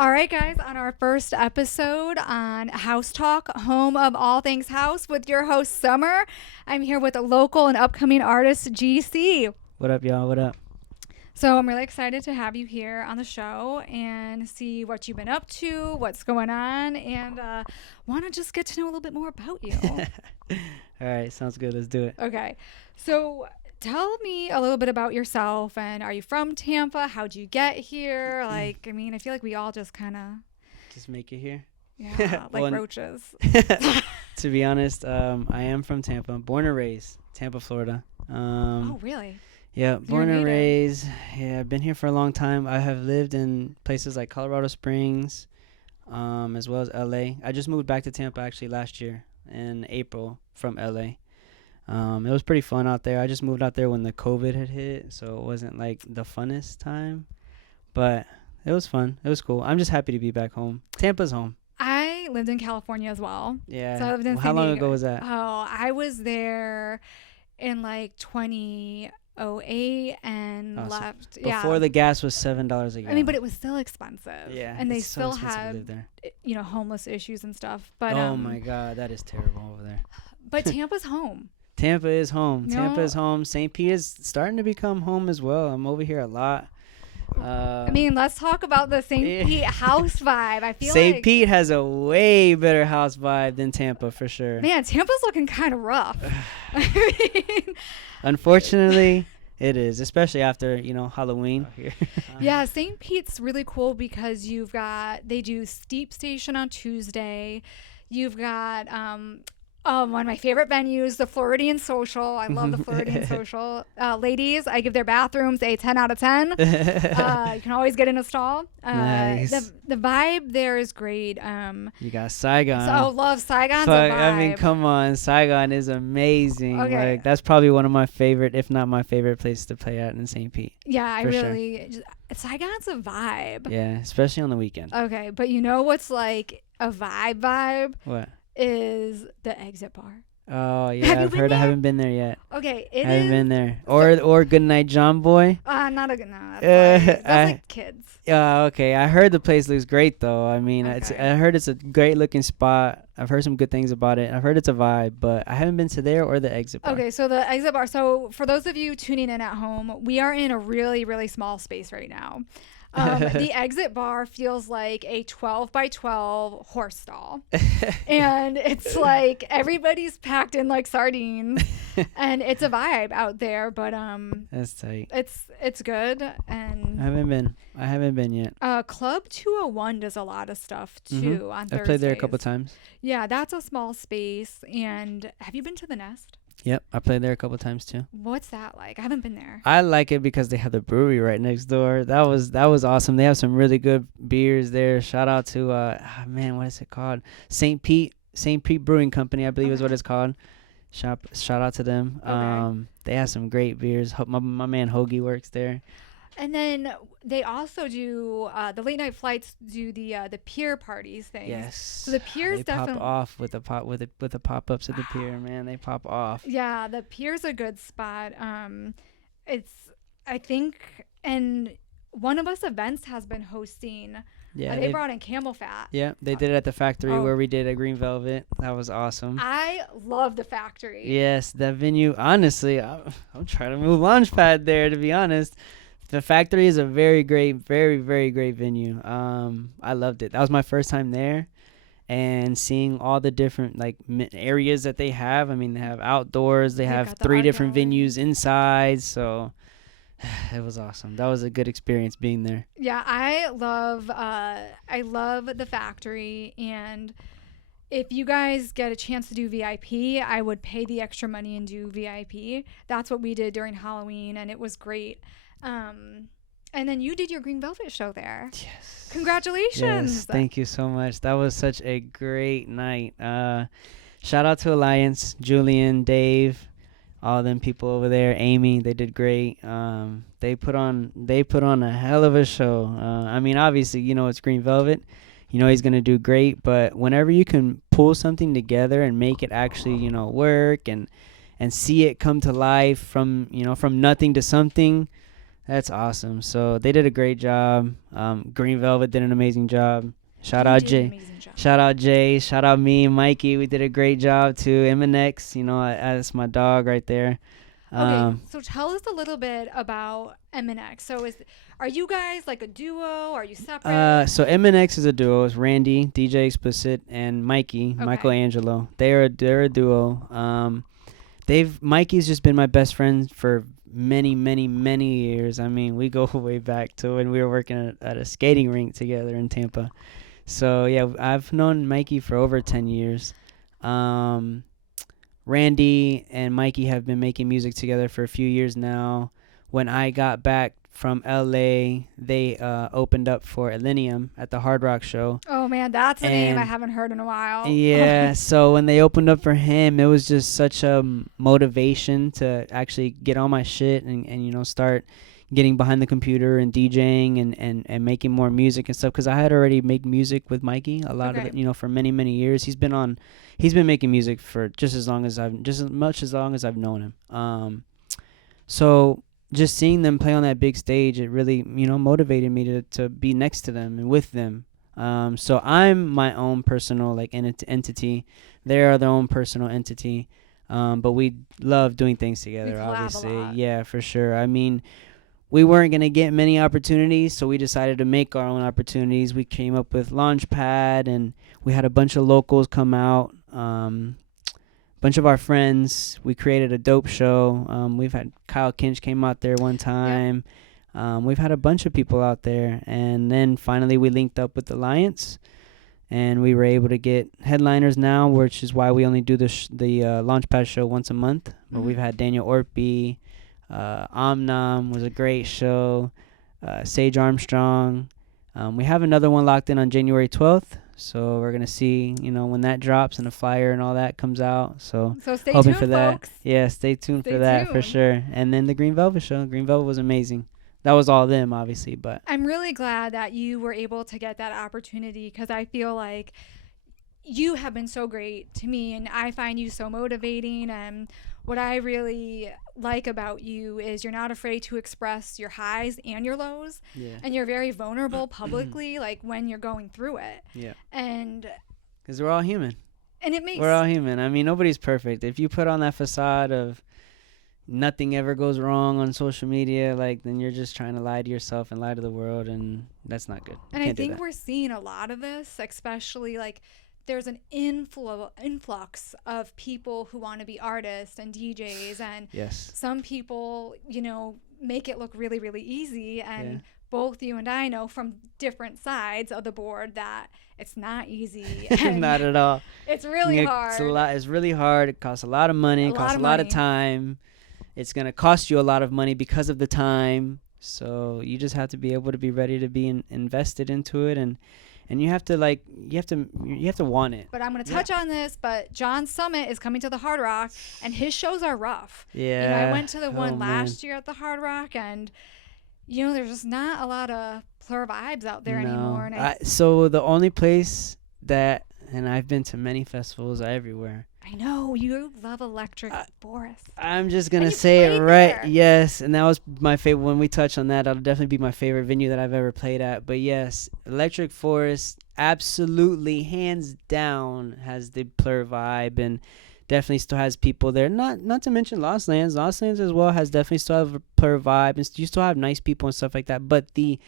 All right, guys, on our first episode on House Talk, home of all things house, with your host, Summer. I'm here with a local and upcoming artist, GeeCee. What up, y'all? What up? So I'm really excited to have you here on the show and see what you've been up to, what's going on, and want to just get to know a little bit more about you. All right, sounds good. Let's do it. Okay, so tell me a little bit about yourself, and are you from Tampa? How'd you get here? I feel like we all just kind of Just make it here. Yeah, like roaches. To be honest, I am from Tampa. Born and raised, Tampa, Florida. Oh, really? Yeah, You're born and native. raised. Yeah, I've been here for a long time. I have lived in places like Colorado Springs, as well as LA. I just moved back to Tampa actually last year in April from LA. It was pretty fun out there. I just moved out there when the COVID had hit, so it wasn't like the funnest time, but it was fun. It was cool. I'm just happy to be back home. Tampa's home. I lived in California as well. Yeah. So I lived in How San long Diego. ago was that? Oh, I was there in like 2008 and Oh, so left. Before the gas was $7 a gallon. I mean, but it was still expensive. Yeah, And they it's so still expensive to had, live there. homeless issues and stuff. But Oh my God, that is terrible over there. But Tampa's home. Tampa is home. No. Tampa is home. St. Pete is starting to become home as well. I'm over here a lot. Let's talk about the St. Pete house vibe. I feel St. like Pete has a way better house vibe than Tampa for sure. Man, Tampa's looking kind of rough. Unfortunately, it is, especially after, Halloween. Yeah, St. Pete's really cool because they do Steep Station on Tuesday. You've got one of my favorite venues, the Floridian Social. I love the Floridian Social. Ladies, I give their bathrooms a 10 out of 10. You can always get in a stall. Nice. The vibe there is great. You got Saigon. Love Saigon's a vibe. I mean, come on. Saigon is amazing. Okay. Like, that's probably one of my favorite, if not my favorite place to play at in St. Pete. Yeah, Saigon's a vibe. Yeah, especially on the weekend. Okay, but you know what's like a vibe? What? Is the Exit Bar. Oh, yeah, I've heard. I haven't been there yet. Okay, I haven't been there. Or Goodnight John Boy. Not a good. No, that's like kids. Okay. I heard the place looks great though. I mean, Okay. I heard it's a great looking spot. I've heard some good things about it. I've heard it's a vibe, but I haven't been to there or the Exit Bar. Okay, so the Exit Bar. So for those of you tuning in at home, we are in a really, really small space right now. The Exit Bar feels like a 12 by 12 horse stall. And it's like everybody's packed in like sardines. And it's a vibe out there, but That's tight. it's good. And I haven't been yet. Club 201 does a lot of stuff too on Thursdays. I've played there a couple times. Yeah, that's a small space. And have you been to the Nest? Yep, I played there a couple times too. What's that like? I haven't been there. I like it because they have the brewery right next door. That was awesome. They have some really good beers there. Shout out to what is it called? St. Pete Brewing Company, I believe is what it's called. Shout out to them. Okay. They have some great beers. My man Hoagie works there. And then they also do the late night flights do the pier parties things. Yes. So the piers they definitely pop off with the pop-ups at the pier, man. They pop off. Yeah, the pier's a good spot. I think, and one of us events has been hosting. Yeah. They brought in camel fat. Yeah, they did it at the factory Oh. where we did a Green Velvet. That was awesome. I love the factory. Yes, that venue. Honestly, I'm trying to move Launchpad there. To be honest, the factory is a very great, very very great venue. I loved it. That was my first time there, and seeing all the different like areas that they have. I mean, they have outdoors. They have got the 3 art different gallery. venues inside. So it was awesome. That was a good experience being there. Yeah, I love the factory, and if you guys get a chance to do VIP, I would pay the extra money and do VIP. That's what we did during Halloween, and it was great. And then you did your Green Velvet show there. Yes. Congratulations. Yes, thank you so much. That was such a great night. Shout out to Alliance, Julian, Dave, all them people over there, Amy. They did great. They put on a hell of a show. I mean, obviously, it's Green Velvet. He's gonna do great. But whenever you can pull something together and make it actually, work and see it come to life from nothing to something. That's awesome. So they did a great job. Green Velvet did an amazing job. Shout He out did an Jay. amazing job. Shout out Jay. Shout out me and Mikey. We did a great job too. MNX, that's my dog right there. Okay, Um, so tell us a little bit about MNX. So are you guys like a duo? Are you separate? so MNX is a duo. It's Randy, DJ Explicit, and Mikey, Okay. Michelangelo. They're a duo. Mikey's just been my best friend for many, many, many years. I mean, we go way back to when we were working at a skating rink together in Tampa. So yeah, I've known Mikey for over 10 years. Randy and Mikey have been making music together for a few years now. When I got back from LA, they opened up for Illenium at the Hard Rock show. Oh man, that's a name I And haven't heard in a while. yeah, so when they opened up for him, it was just such a motivation to actually get on my shit and start getting behind the computer and DJing and making more music and stuff, because I had already made music with Mikey a lot of it, for many, many years. He's been making music for just as much as long as I've known him. So just seeing them play on that big stage, it really, motivated me to be next to them and with them. So I'm my own personal entity. They are their own personal entity. But we love doing things together, We collab obviously. a lot. Yeah, for sure. I mean, we weren't going to get many opportunities, so we decided to make our own opportunities. We came up with Launchpad, and we had a bunch of locals come out. Bunch of our friends. We created a dope show. We've had Kyle Kinch came out there one time. Yep. We've had a bunch of people out there, and then finally we linked up with Alliance, and we were able to get headliners now, which is why we only do the Launchpad show once a month. But we've had Daniel Ortby, Omnam was a great show, Sage Armstrong. We have another one locked in on January 12th. So we're going to see, when that drops and the flyer and all that comes out. So stay hoping tuned, for that. folks. Yeah, stay tuned for that for sure. And then the Green Velvet show. Green Velvet was amazing. That was all them, obviously, but I'm really glad that you were able to get that opportunity, because I feel like you have been so great to me, and I find you so motivating. And what I really like about you is you're not afraid to express your highs and your lows. yeah. And you're very vulnerable publicly, like when you're going through it. Yeah. And Because we're all human. We're all human. I mean, nobody's perfect. If you put on that facade of nothing ever goes wrong on social media, then you're just trying to lie to yourself and lie to the world, and that's not good. And I think we're seeing a lot of this, especially there's an influx of people who want to be artists and DJs, and yes. some people, make it look really, really easy. And both you and I know from different sides of the board that it's not easy. Not at all. It's really hard. It's really hard. It costs a lot of money. It costs a lot of time. It's going to cost you a lot of money because of the time. So you just have to be able to be ready to be invested into it, and you have to you have to want it. But I'm going to touch on this, but John Summit is coming to the Hard Rock, and his shows are rough. Yeah. I went to the one last year at the Hard Rock, and there's just not a lot of plur vibes out there anymore. And so the only place that, and I've been to many festivals everywhere. I know you love Electric Forest. I'm just gonna say it right. There. Yes, and that was my favorite. When we touch on that, that'll definitely be my favorite venue that I've ever played at. But yes, Electric Forest, absolutely, hands down, has the plur vibe, and definitely still has people there. Not to mention Lost Lands. Lost Lands as well has definitely still have a plur vibe, and you still have nice people and stuff like that. But the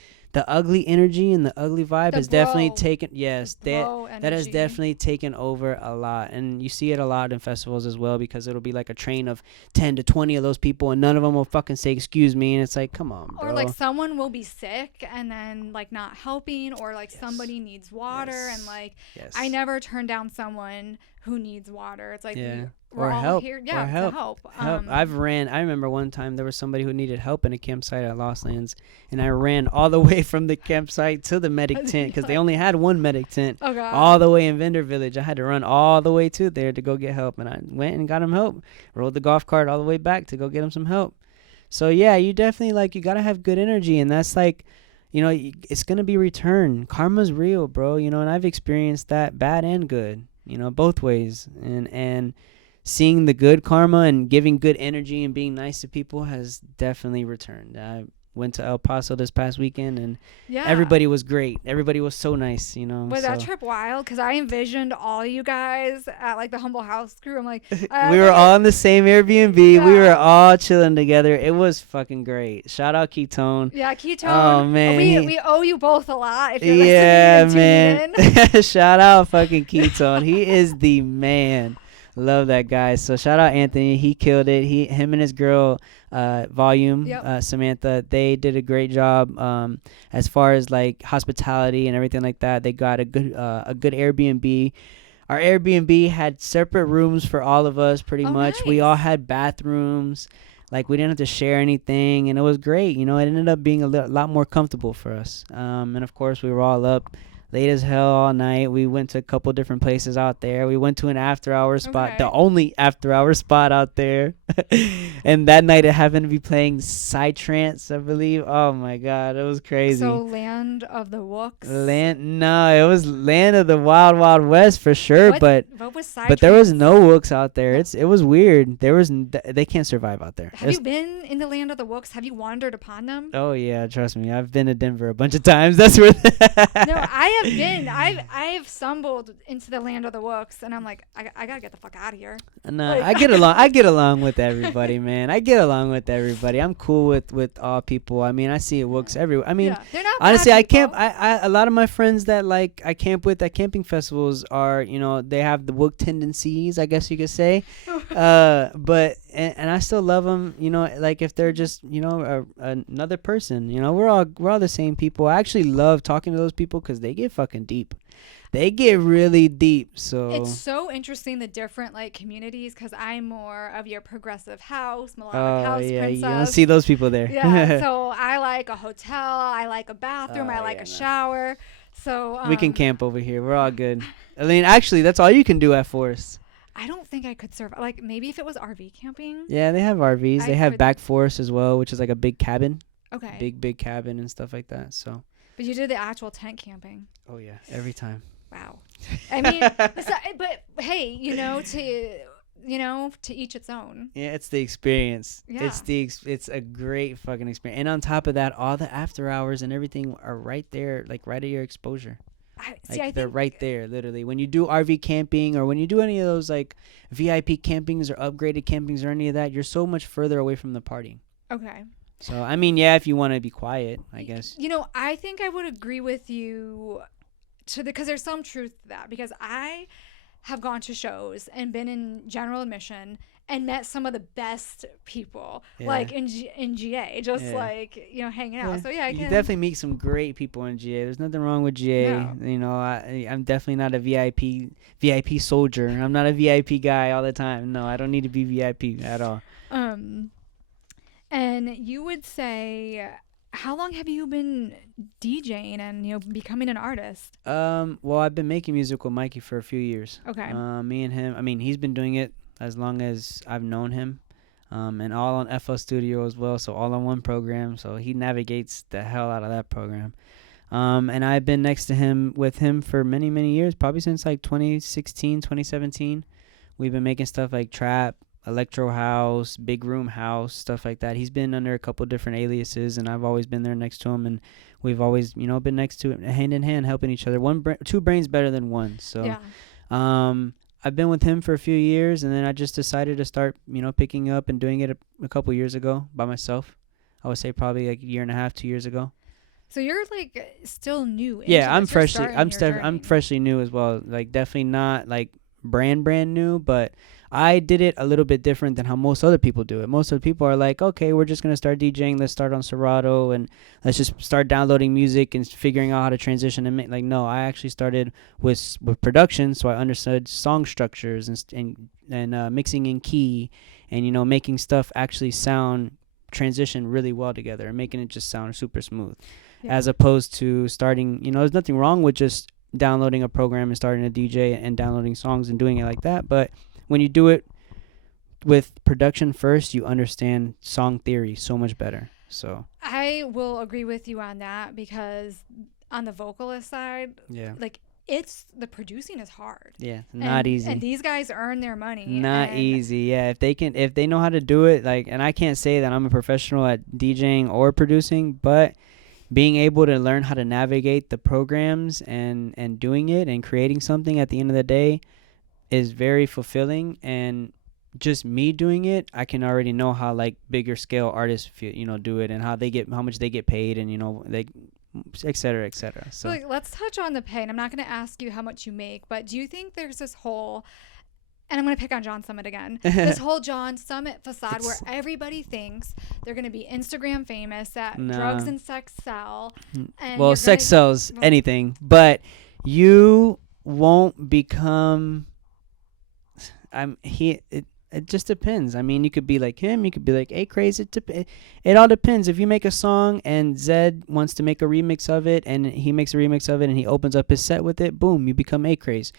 ugly energy and the ugly vibe has definitely taken. Yes, that has definitely taken over a lot, and you see it a lot in festivals as well, because it'll be like a train of 10 to 20 of those people, and none of them will fucking say excuse me, and it's like, come on, bro. Or someone will be sick and then not helping, or somebody needs water, and I never turn down someone who needs water. It's we're all help. here, to help. I remember one time there was somebody who needed help in a campsite at Lost Lands, and I ran all the way from the campsite to the medic tent, because they only had one medic tent. Oh, God. All the way in Vendor Village. I had to run all the way to there to go get help, and I went and got him help. Rode the golf cart all the way back to go get him some help. So yeah, you definitely you gotta have good energy, and that's it's gonna be returned. Karma's real, bro. And I've experienced that, bad and good. Both ways, and seeing the good karma and giving good energy and being nice to people has definitely returned. went to El Paso this past weekend, and Yeah. everybody was great. Everybody was so nice, you know. Was so. that trip wild? Because I envisioned all you guys at like the Humble House crew. I'm like, We were all in the same Airbnb. Yeah. We were all chilling together. It was fucking great. Shout out Ketone. Yeah, Ketone. Oh, man, we owe you both a lot if you're Yeah, listening and tuning man. in. Shout out fucking Ketone. He is the man. Love that guy. So shout out Anthony. He killed it. Him and his girl, Volume, Yep. Samantha, they did a great job. As far as like hospitality and everything like that, they got a good Airbnb. Our Airbnb had separate rooms for all of us, pretty much. Nice. We all had bathrooms. Like, we didn't have to share anything, and it was great. You know, it ended up being a lot more comfortable for us. And, of course, we were all up late as hell all night. We went to a couple different places out there. We went to an after-hour spot, the only after-hour spot out there. And that night it happened to be playing Psytrance, I believe. Oh, my God. It was crazy. So Land of the Wooks? No, it was Land of the Wild Wild West for sure. What was Psytrance? But there was no Wooks out there. It was weird. They can't survive out there. Have you been in the Land of the Wooks? Have you wandered upon them? Oh, yeah. Trust me. I've been to Denver a bunch of times. That's where... No, I have been. I've stumbled into the Land of the Wooks, and I'm like, I gotta get the fuck out of here. No, Like- I get along with everybody, man. I get along with everybody. I'm cool with all people. I mean, I see it Wooks everywhere. I mean, Yeah, they're not bad honestly, I camp. people. I a lot of my friends that like I camp with at camping festivals are, you know, they have the Wook tendencies, I guess you could say. But and I still love them. You know, like if they're just, you know, another person. You know, we're all the same people. I actually love talking to those people because they get fucking deep. They get really deep. So It's so interesting, the different like communities, because I'm more of your progressive house, melodic oh house yeah, princess. you don't see those people there. Yeah, so I like a hotel, I like a bathroom, Oh, I like yeah, a no. shower. So We can camp over here. We're all good. I mean, actually, that's all you can do at Forest. I don't think I could survive. Like maybe if it was RV camping. Yeah, they have RVs. I They have could- back Forest as well, which is like a big cabin, Okay. big cabin and stuff like that. So. But you did the actual tent camping. Oh yeah, every time. Wow. I mean, but hey, to each its own. Yeah, it's the experience. Yeah. It's a great fucking experience. And on top of that, all the after hours and everything are right there, like right at your exposure. I They're think right there, literally. When you do RV camping or when you do any of those like VIP campings or upgraded campings or any of that, you're so much further away from the party. Okay. So I mean, yeah, if you want to be quiet, I guess. You know, I think I would agree with you because there's some truth to that, because I have gone to shows and been in general admission and met some of the best people, Yeah. like in GA, just Yeah. like, you know, hanging out. So yeah, I you can definitely meet some great people in GA. There's nothing wrong with GA. No. You know, I'm definitely not a VIP soldier. I'm not a VIP guy all the time. No, I don't need to be VIP at all. And you would say, how long have you been DJing and, you know, becoming an artist? Well, I've been making music with Mikey for a few years. Okay. Me and him. I mean, he's been doing it as long as I've known him. And all on FL Studio as well, so all on one program. So he navigates the hell out of that program. And I've been next to him with him for many, many years, probably since like 2016, 2017. We've been making stuff like trap, electro house, big room house, stuff like that. He's been under a couple different aliases, and I've always been there next to him, and we've always, you know, been next to it, hand in hand, helping each other. Two brains better than one. So, Yeah. I've been with him for a few years, and then I just decided to start, you know, picking up and doing it a couple years ago by myself. I would say probably like a year and a half, 2 years ago. So you're like still new. Yeah, I'm into this. You're freshly, starting your I'm journey. freshly new as well. Like definitely not like brand new, but I did it a little bit different than how most other people do it. Most other people are like, okay, we're just gonna start DJing. Let's start on Serato and let's just start downloading music and figuring out how to transition and make. Like, no, I actually started with production, so I understood song structures and mixing in key, and, you know, making stuff actually transition really well together and making it just sound super smooth. Yeah. As opposed to starting, you know, there's nothing wrong with just downloading a program and starting a DJ and downloading songs and doing it like that. But when you do it with production first, you understand song theory so much better. So I will agree with you on that, because on the vocalist side, yeah, like the producing is hard. Yeah, not easy. And these guys earn their money. Not easy. Yeah, if they know how to do it, like, and I can't say that I'm a professional at DJing or producing, but being able to learn how to navigate the programs and doing it and creating something at the end of the day is very fulfilling. And just me doing it, I can already know how like bigger scale artists feel, do it, and how much they get paid, and they, et cetera, et cetera. So like, let's touch on the pay. And I'm not going to ask you how much you make, but do you think there's this whole, and I'm going to pick on John Summit again, this whole John Summit facade where everybody thinks they're going to be Instagram famous, that drugs and sex sell. And well, sex sells anything, but you won't become. It just depends. I mean, you could be like him. You could be like A-Craze. It all depends. If you make a song and Zed wants to make a remix of it, and he makes a remix of it, and he opens up his set with it, boom, you become A-Craze.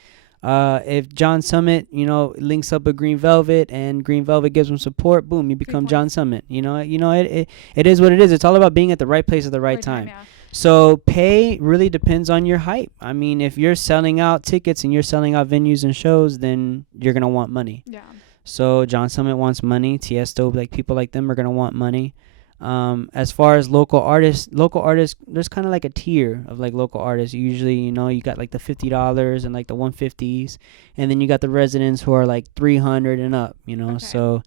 If John Summit, links up with Green Velvet, and Green Velvet gives him support, boom, you become John Summit. It is what it is. It's all about being at the right place at the right time. Yeah. So pay really depends on your hype. I mean, if you're selling out tickets and you're selling out venues and shows, then you're gonna want money. Yeah. So John Summit wants money. Tiesto, like people like them, are gonna want money. As far as local artists, there's kind of like a tier of like local artists. Usually, you got like the $50 and like the 150s, and then you got the residents who are like 300 and up. Okay. So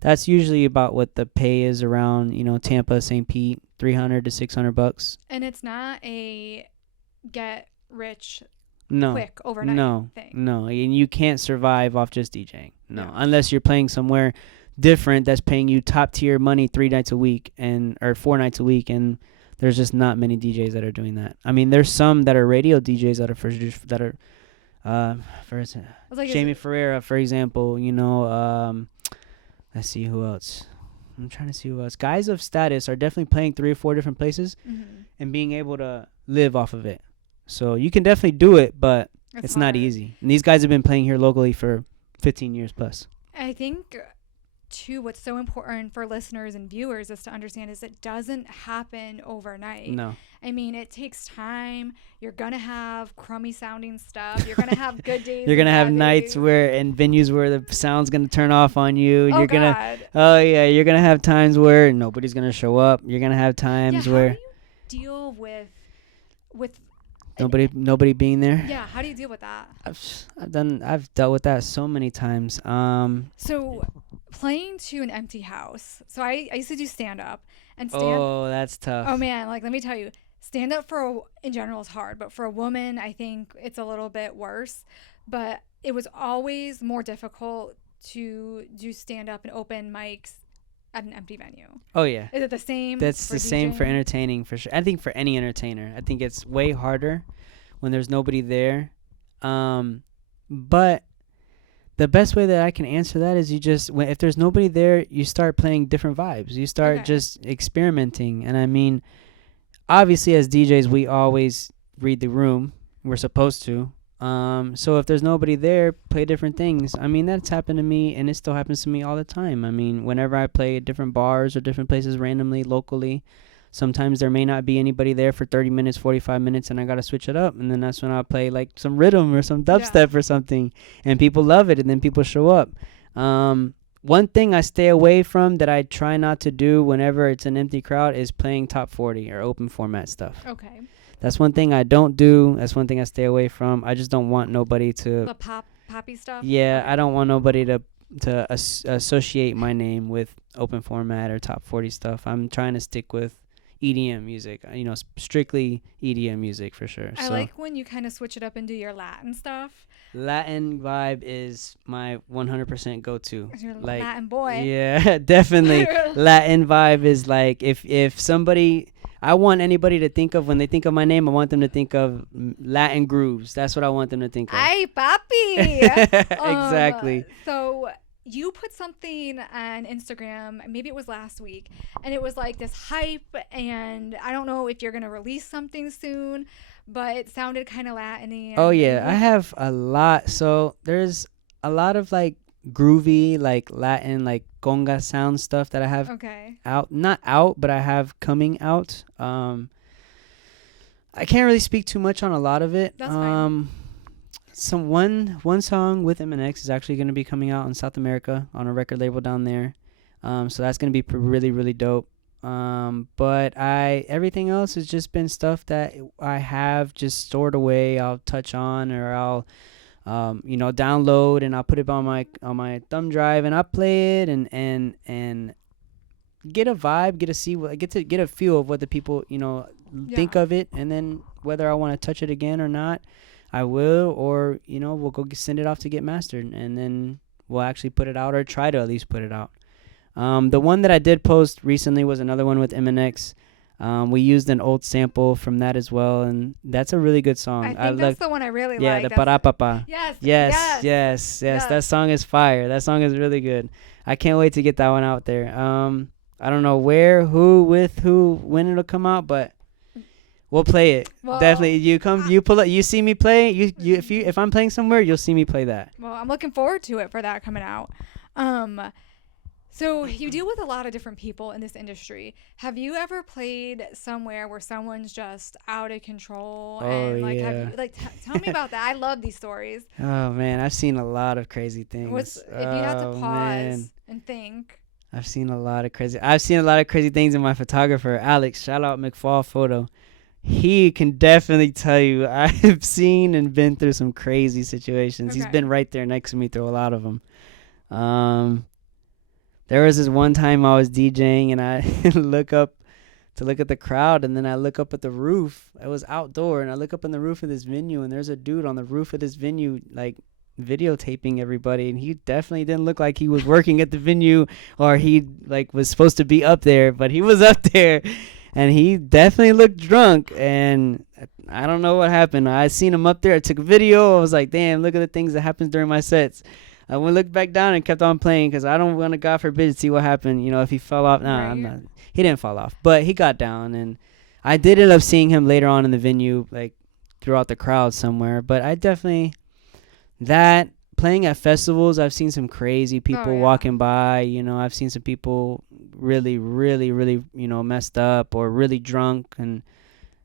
that's usually about what the pay is around. Tampa, St. Pete, $300 to $600. And it's not a get rich quick overnight thing. No, and you can't survive off just DJing. No, unless you're playing somewhere different that's paying you top tier money 3 nights a week or 4 nights a week, and there's just not many DJs that are doing that. I mean, there's some that are radio DJs that are for instance, Jamie Ferreira, for example. Let's see who else. I'm trying to see who else. Guys of status are definitely playing 3 or 4 different places and being able to live off of it. So you can definitely do it, but it's not easy. And these guys have been playing here locally for 15 years plus. I think, too, what's so important for listeners and viewers is to understand is it doesn't happen overnight. No. I mean, it takes time. You're going to have crummy sounding stuff. You're going to have good days. You're going to have nights and venues where the sound's going to turn off on you. You're going to have times where nobody's going to show up. You're going to have times where. How do you deal with nobody being there? Yeah, how do you deal with that? I've dealt with that so many times. So playing to an empty house. So I used to do stand up Oh, that's tough. Oh man, like let me tell you, stand up in general is hard, but for a woman, I think it's a little bit worse. But it was always more difficult to do stand up and open mics at an empty venue. Oh yeah. Is it the same? That's the same for entertaining, for sure. I think for any entertainer, I think it's way harder when there's nobody there. But the best way that I can answer that is if there's nobody there, you start playing different vibes. You start just experimenting. And I mean, obviously as DJs, we always read the room. We're supposed to. So if there's nobody there, play different things. I mean, that's happened to me, and it still happens to me all the time. I mean, whenever I play at different bars or different places randomly, locally, sometimes there may not be anybody there for 30 minutes, 45 minutes, and I got to switch it up. And then that's when I'll play like some rhythm or some dubstep or something, and people love it, and then people show up. One thing I stay away from that I try not to do whenever it's an empty crowd is playing top 40 or open format stuff. Okay. That's one thing I don't do. That's one thing I stay away from. I just don't want nobody to... The poppy stuff? Yeah, I don't want nobody to associate my name with open format or top 40 stuff. I'm trying to stick with EDM music, strictly EDM music for sure. I like when you kind of switch it up and do your Latin stuff. Latin vibe is my 100% go-to. You're a Latin boy. Yeah, definitely. Latin vibe is like if somebody... I want anybody to think of, when they think of my name, I want them to think of Latin grooves. That's what I want them to think of. Ay, papi. Exactly. So you put something on Instagram, maybe it was last week, and it was like this hype, and I don't know if you're going to release something soon, but it sounded kind of Latin-y. Oh, yeah. I have a lot. So there's a lot of like groovy, like Latin, like conga sound stuff that I have not out, but I have coming out. I can't really speak too much on a lot of it. That's fine. some one song with MNX is actually gonna be coming out in South America on a record label down there. So that's gonna be really really dope. But everything else has just been stuff that I have just stored away. I'll touch on, or I'll download, and I'll put it on my thumb drive, and I play it and get a vibe, get a feel of what the people think of it, and then whether I want to touch it again or not, I will, or we'll go send it off to get mastered, and then we'll actually put it out, or try to at least put it out. The one that I did post recently was another one with MNX. We used an old sample from that as well, and that's a really good song. I think that's the one I really like. Yeah, the Parapapa. Yes. That song is fire. That song is really good. I can't wait to get that one out there. I don't know where, who, with who, when it'll come out, but we'll play it. Well, definitely. You pull up. You see me play. If I'm playing somewhere, you'll see me play that. Well, I'm looking forward to it for that coming out. So you deal with a lot of different people in this industry. Have you ever played somewhere where someone's just out of control? And tell me about that. I love these stories. Oh man, I've seen a lot of crazy things. If you had to pause and think. I've seen a lot of crazy things in my photographer, Alex. Shout out McFall Photo. He can definitely tell you I've seen and been through some crazy situations. Okay. He's been right there next to me through a lot of them. There was this one time I was DJing and I look up to look at the crowd, and then I look up at the roof. It was outdoor, and I look up on the roof of this venue, and there's a dude on the roof of this venue like videotaping everybody, and he definitely didn't look like he was working at the venue, or he like was supposed to be up there, but he was up there, and he definitely looked drunk, and I don't know what happened. I seen him up there. I took a video. I was like, damn, look at the things that happens during my sets. I went looked back down and kept on playing because I don't want to, God forbid, see what happened. If he fell off. Nah, right. I'm not. He didn't fall off, but he got down, and I did end up seeing him later on in the venue, like throughout the crowd somewhere. But I definitely playing at festivals, I've seen some crazy people walking by. I've seen some people really, really, really, messed up or really drunk, and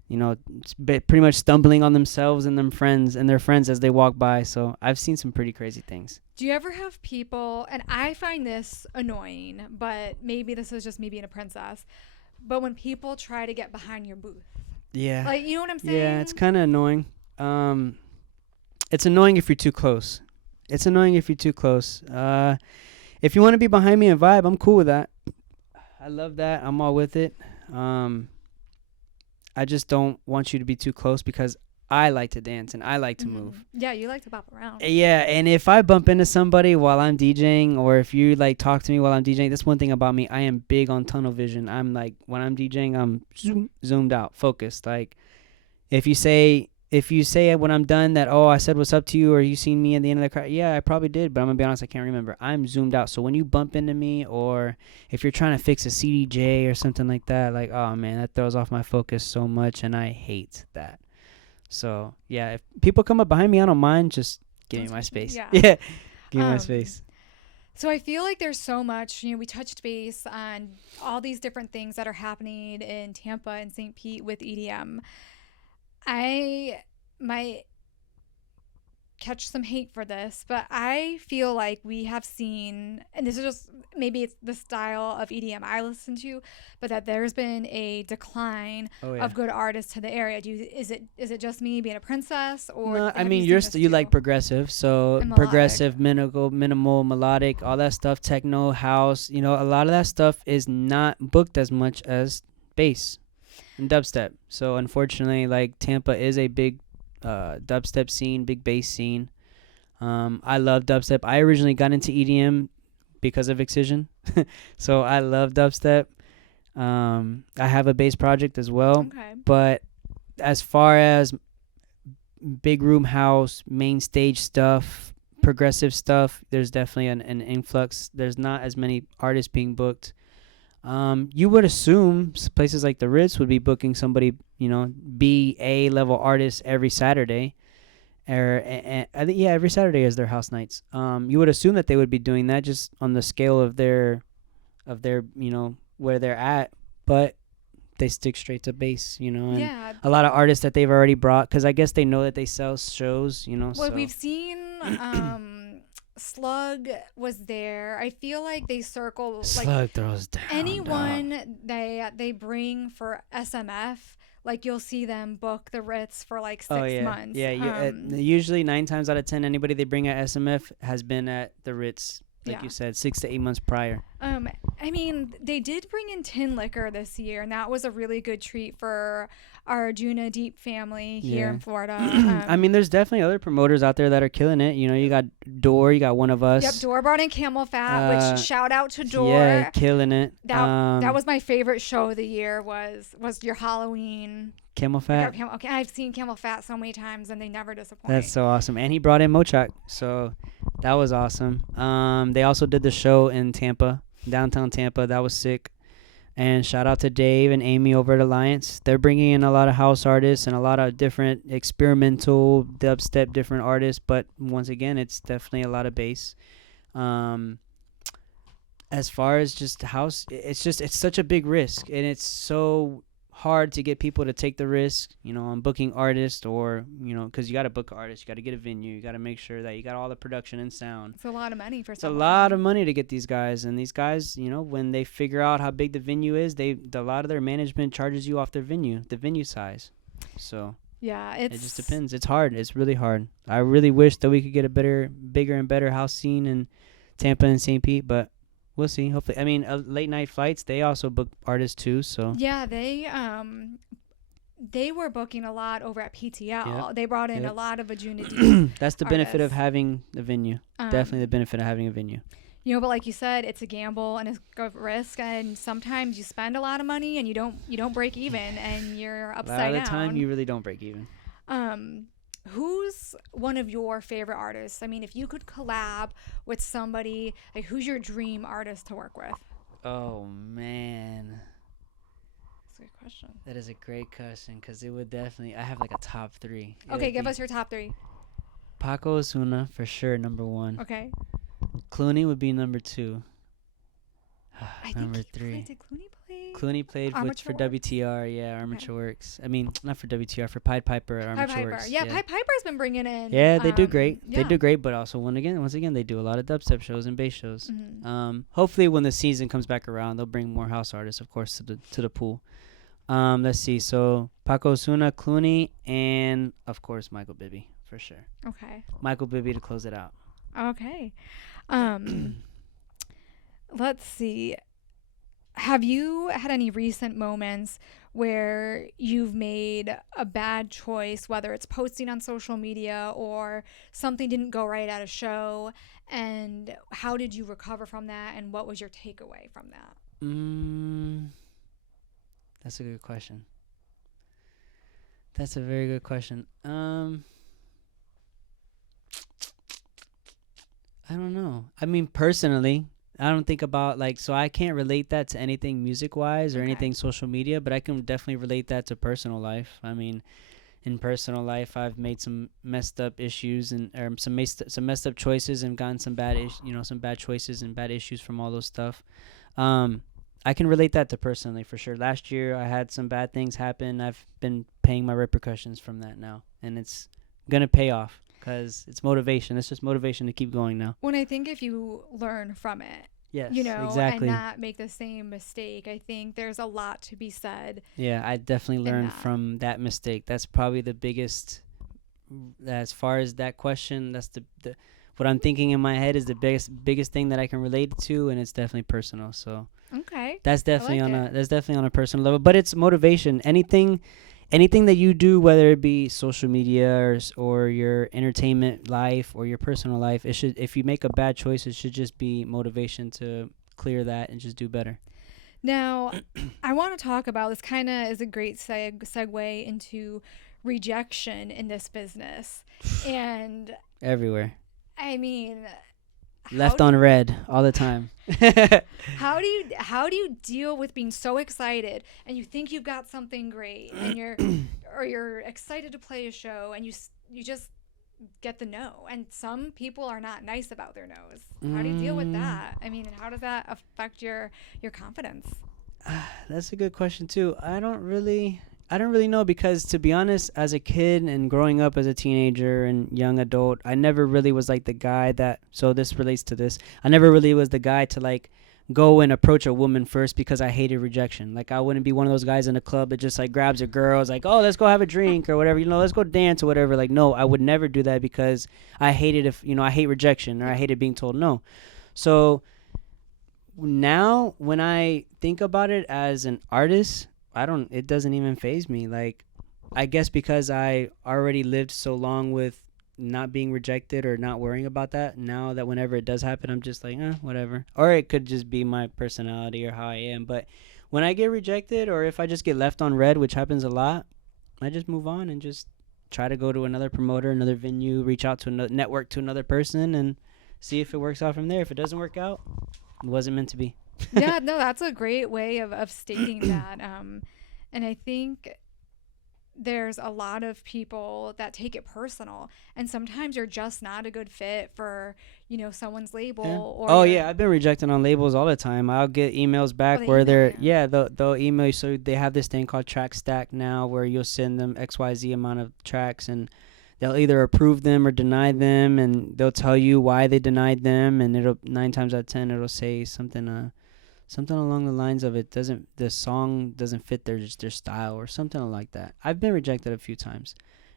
pretty much stumbling on themselves and their friends as they walk by. So I've seen some pretty crazy things. Do you ever have people, and I find this annoying, but maybe this is just me being a princess, but when people try to get behind your booth? Yeah. Like, you know what I'm saying? Yeah, it's kind of annoying. It's annoying if you're too close. If you want to be behind me and vibe, I'm cool with that. I love that. I'm all with it. I just don't want you to be too close because I like to dance and I like to move. Yeah, you like to bop around. Yeah, and if I bump into somebody while I'm DJing, or if you like talk to me while I'm DJing, that's one thing about me. I am big on tunnel vision. I'm like, when I'm DJing, I'm zoomed out, focused. Like, if you say when I'm done that, oh, I said what's up to you, or you seen me at the end of the crowd, yeah, I probably did, but I'm gonna be honest, I can't remember. I'm zoomed out. So when you bump into me, or if you're trying to fix a CDJ or something like that, like, oh man, that throws off my focus so much, and I hate that. So yeah, if people come up behind me, I don't mind. Just give me my space. Yeah, give me my space. So I feel like there's so much, we touched base on all these different things that are happening in Tampa and St. Pete with EDM. I might catch some hate for this, but I feel like we have seen, and this is just, maybe it's the style of EDM I listen to, but that there's been a decline of good artists to the area. Is it just me being a princess, or? No, I mean, you like progressive, so progressive, minimal, melodic, all that stuff, techno, house. A lot of that stuff is not booked as much as bass and dubstep. So unfortunately, like, Tampa is a big dubstep scene, big bass scene. I love dubstep. I originally got into EDM because of Excision. So I love dubstep. I have a bass project as well. Okay. But as far as big room house, main stage stuff, progressive stuff, there's definitely an influx. There's not as many artists being booked. You would assume places like the Ritz would be booking somebody, B-A level artists every Saturday. I think, every Saturday is their house nights. You would assume that they would be doing that just on the scale of their, where they're at. But they stick straight to bass, you know, and Yeah. a lot of artists that they've already brought, because I guess they know that they sell shows, you know. Well, So we've seen Slug was there. I feel like they circle like Slug throws down. anyone they bring for SMF. Like you'll see them book the Ritz for like 6 months. Yeah. Usually 9 times out of 10, anybody they bring at SMF has been at the Ritz, like you said, 6 to 8 months prior. I mean, they did bring in Tin Liquor this year, and that was a really good treat for our Arjuna Deep family here in Florida. I mean, there's definitely other promoters out there that are killing it. You know, you got Door, you got One of Us. Yep, Door brought in Camel Fat, which shout out to Door. Yeah, killing it. That was my favorite show of the year. Was your Halloween. Camel Fat. Okay, I've seen Camel Fat so many times, and they never disappoint. That's so awesome. And he brought in Mochak, so that was awesome. They also did the show in Tampa, downtown Tampa. That was sick. And shout out to Dave and Amy over at Alliance. They're bringing in a lot of house artists and a lot of different experimental dubstep, different artists. But once again, it's definitely a lot of bass. As far as just house, it's such a big risk, and it's so hard to get people to take the risk, you know, on booking artists, or, you know, because you got to book artists, you got to get a venue, you got to make sure that you got all the production and sound. It's a lot of money for someone. It's a lot of money to get these guys, and these guys, you know, when they figure out how big the venue is, a lot of their management charges you off their venue, the venue size. So yeah, it just depends. It's hard. It's really hard. I really wish that we could get a bigger and better house scene in Tampa and St. Pete, but we'll see. Hopefully, I mean, Late Night Flights, they also book artists too. So yeah, they were booking a lot over at PTL. Yep. They brought in a lot of Ajuna. That's the benefit of having a venue. Definitely the benefit of having a venue. You know, but like you said, it's a gamble and it's a risk, and sometimes you spend a lot of money and you don't break even, and you're upside down. A lot of the time, you really don't break even. Who's one of your favorite artists? I mean, if you could collab with somebody, like, who's your dream artist to work with? Oh, man. That's a good question. That is a great question, because it would definitely, I have like a top 3. Okay, give us your top 3. Paco Osuna, for sure, number 1. Okay. Clooney would be number 2. Number 3. Did Clooney play? Clooney played for WTR, Armature Works. I mean, not for WTR, for Pied Piper at Armature Works. Yeah, Pied Piper's been bringing in. Yeah, they do great. Yeah. They do great, but also once again, they do a lot of dubstep shows and bass shows. Mm-hmm. Hopefully, when the season comes back around, they'll bring more house artists, of course, to the pool. Let's see. So Paco Osuna, Clooney, and of course Michael Bibby for sure. Okay. Michael Bibby to close it out. Okay. Let's see. Have you had any recent moments where you've made a bad choice, whether it's posting on social media or something didn't go right at a show, and how did you recover from that, and what was your takeaway from that? That's a good question. That's a very good question. I don't know. I mean, personally, I don't think about, like, so I can't relate that to anything music-wise or anything social media, but I can definitely relate that to personal life. I mean, in personal life, I've made some messed up issues and some messed up choices and gotten some bad choices and bad issues from all those stuff. I can relate that to personally for sure. Last year, I had some bad things happen. I've been paying my repercussions from that now, and it's gonna pay off. Because it's motivation. It's just motivation to keep going now. When I think if you learn from it, yes, you know, exactly, and not make the same mistake, I think there's a lot to be said. Yeah, I definitely learned from that mistake. That's probably the biggest, as far as that question, that's the what I'm thinking in my head is the biggest thing that I can relate it to, and it's definitely personal. So okay, that's definitely on a personal level. But it's motivation. Anything that you do, whether it be social media or your entertainment life or your personal life, if you make a bad choice, it should just be motivation to clear that and just do better. Now, I want to talk about this. Kind of is a great segue into rejection in this business, and everywhere. I mean, left on red all the time. How do you deal with being so excited and you think you've got something great and you're excited to play a show and you just get the no, and some people are not nice about their no's. How do you deal with that? I mean, how does that affect your confidence? That's a good question too. I don't really know because to be honest, as a kid and growing up as a teenager and young adult, I never really was like the guy that. So this relates to this. I never really was the guy to like go and approach a woman first because I hated rejection. Like I wouldn't be one of those guys in a club that just like grabs a girl, is like, oh, let's go have a drink or whatever. Let's go dance or whatever. Like no, I would never do that because I hated I hate rejection or I hated being told no. So now when I think about it as an artist, it doesn't even faze me. Like, I guess because I already lived so long with not being rejected or not worrying about that, now that whenever it does happen, I'm just like, whatever. Or it could just be my personality or how I am. But when I get rejected or if I just get left on red, which happens a lot, I just move on and just try to go to another promoter, another venue, reach out to another network to another person and see if it works out from there. If it doesn't work out, it wasn't meant to be. Yeah, no, that's a great way of stating that. And I think there's a lot of people that take it personal, and sometimes you're just not a good fit for someone's label. Yeah. Or Oh yeah, I've been rejected on labels all the time. I'll get emails back they where email you. they'll email you. So they have this thing called Track Stack now, where you'll send them XYZ amount of tracks, and they'll either approve them or deny them, and they'll tell you why they denied them, and it'll 9 times out of 10 it'll say something along the lines of the song doesn't fit their style or something like that. I've been rejected a few times,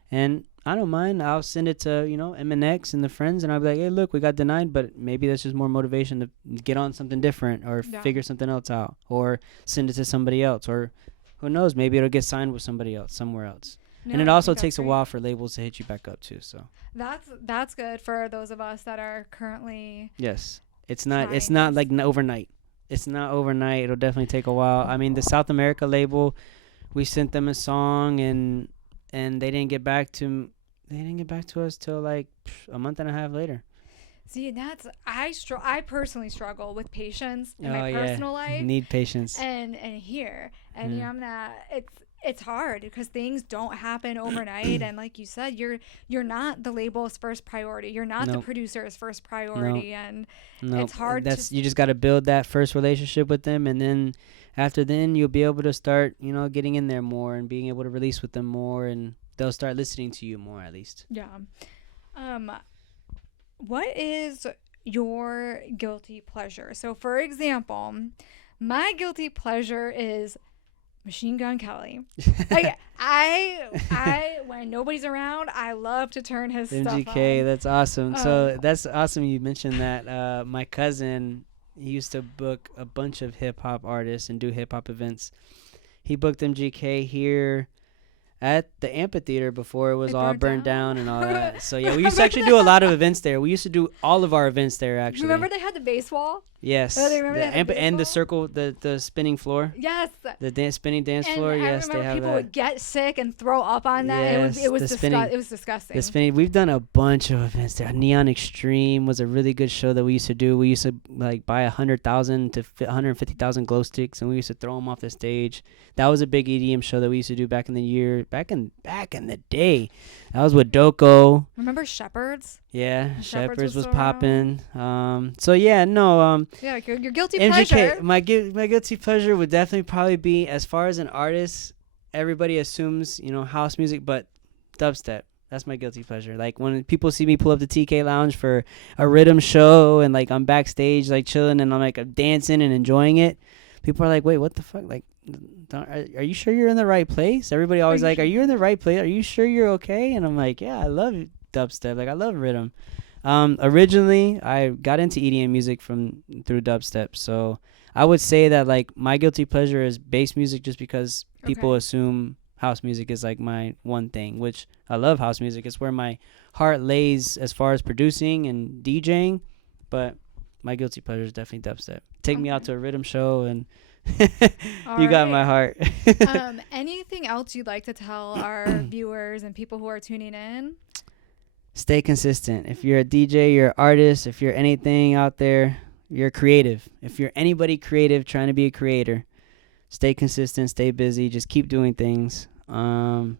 and I don't mind. I'll send it to MNX and the friends, and I'll be like, hey, look, we got denied, but maybe that's just more motivation to get on something different or figure something else out, or send it to somebody else, or who knows, maybe it'll get signed with somebody else somewhere else. No, And it I also think that's takes a great. while for labels to hit you back up too. So That's good for those of us that are currently yes, it's trying not this. like overnight. It's not overnight. It'll definitely take a while. I mean, the South America label, we sent them a song and they didn't get back to us till like a month and a half later. See, I personally struggle with patience in Oh my yeah, personal life need patience. and here. And Yeah. I'm not it's hard because things don't happen overnight, and like you said, you're not the label's first priority. You're not the Nope. producer's first priority, and No, it's hard that's to you just got to build that first relationship with them, and then after then you'll be able to start, getting in there more and being able to release with them more, and they'll start listening to you more at least. yeah. What is your guilty pleasure? So for example, my guilty pleasure is Machine Gun Kelly. Like I when nobody's around, I love to turn his stuff MGK, on. that's awesome. So that's awesome you mentioned that. My cousin, he used to book a bunch of hip hop artists and do hip hop events. He booked MGK here at the amphitheater before it was all burned down and all that. So yeah, we used to actually do a lot of events there. We used to do all of our events there actually. Remember they had the bass wall? Yes. Oh, they remember that And the baseball? circle, the spinning floor. Yes. The spinning dance And floor. I Yes, they remember have people that. would get sick and throw up on that. Yes, It was the spinning- it was disgusting. The spinning. We've done a bunch of events there. Neon Extreme was a really good show that we used to do. We used to like buy 100,000 to 150,000 glow sticks, and we used to throw them off the stage. That was a big EDM show that we used to do back in the day. That was with Doko. Remember Shepherds? Yeah, Shepherds Shepherds was was popping. So yeah, no. Yeah, your guilty MGK, pleasure. my guilty pleasure would definitely probably be, as far as an artist, everybody assumes house music, but dubstep. That's my guilty pleasure. Like when people see me pull up the TK Lounge for a rhythm show and like I'm backstage like chilling and I'm like dancing and enjoying it, people are like, "Wait, what the fuck? Like, are you sure you're in the right place?" Everybody always like, "Are you in the right place? Are you sure you're okay?" And I'm like, "Yeah, I love dubstep. Like I love rhythm." Originally, I got into EDM music through dubstep, so I would say that like my guilty pleasure is bass music, just because people assume house music is like my one thing, which I love house music. It's where my heart lays as far as producing and DJing, but my guilty pleasure is definitely dubstep. Take me out to a rhythm show and you got my heart. Anything else you'd like to tell our viewers and people who are tuning in? Stay consistent. If you're a DJ, you're an artist, if you're anything out there, you're creative. If you're anybody creative trying to be a creator, stay consistent, stay busy, just keep doing things. And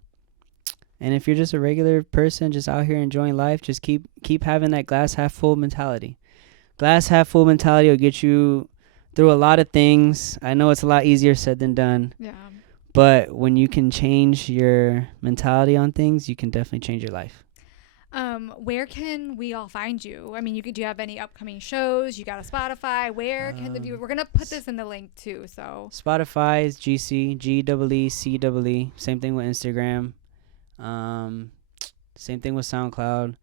if you're just a regular person just out here enjoying life, just keep having that glass half full mentality. Glass half full mentality will get you through a lot of things. I know it's a lot easier said than done. Yeah. But when you can change your mentality on things, you can definitely change your life. Where can we all find you? I mean, do you have any upcoming shows? You got a Spotify? Where can the viewer? We're gonna put this in the link too. So Spotify is GeeCee, GeeCee. Same thing with Instagram. Same thing with SoundCloud.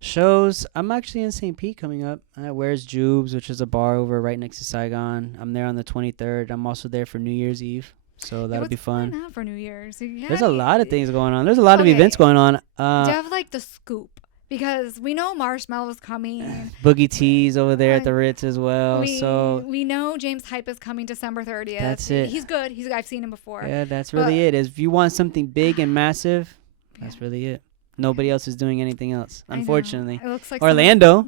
Shows. I'm actually in St. Pete coming up at Where's Jubes, which is a bar over right next to Saigon. I'm there on the 23rd. I'm also there for New Year's Eve. So that'll be fun. What's going on for New Year's? There's a lot of things going on. There's a lot of events going on. Do you have like the scoop? Because we know Marshmallow's coming. Boogie T's over there at the Ritz as well. We know James Hype is coming December 30th. That's it. He's good. I've seen him before. Yeah, that's really it. If you want something big and massive, that's really it. Nobody else is doing anything else, unfortunately. It looks like Orlando,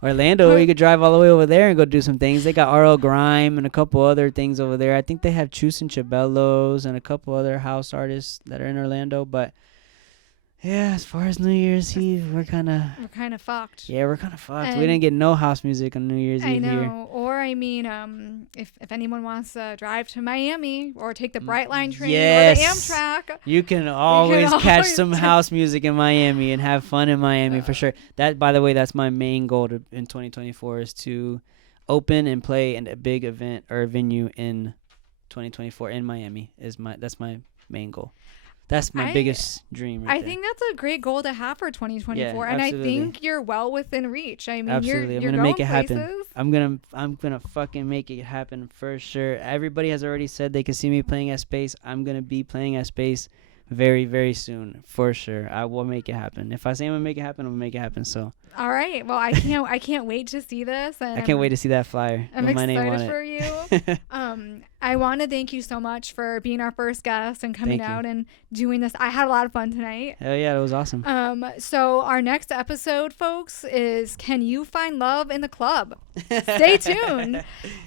you could drive all the way over there and go do some things. They got RL Grime and a couple other things over there. I think they have Chus and Chabellos and a couple other house artists that are in Orlando. But yeah, as far as New Year's Eve, we're kind of fucked. Yeah, we're kind of fucked. We didn't get no house music on New Year's Eve here. I know. Or I mean, if anyone wants to drive to Miami or take the Brightline train or the Amtrak, you can always catch some house music in Miami and have fun in Miami for sure. That, by the way, that's my main goal in 2024 is to open and play in a big event or venue in 2024 in Miami. That's my main goal. That's my biggest dream. I think that's a great goal to have for 2024, and I think you're well within reach. I mean, absolutely. you're I'm gonna make it happen. I'm gonna fucking make it happen for sure. Everybody has already said they can see me playing at Space. I'm gonna be playing at Space very, very soon for sure. I will make it happen. If I say I'm gonna make it happen, I'm gonna make it happen. So. All right. Well, I can't wait to see this. And I can't wait to see that flyer. I'm with my excited name on for it. you. I want to thank you so much for being our first guest and coming out and doing this. I had a lot of fun tonight. Hell yeah, it was awesome. So our next episode, folks, is Can You Find Love in the Club? Stay tuned.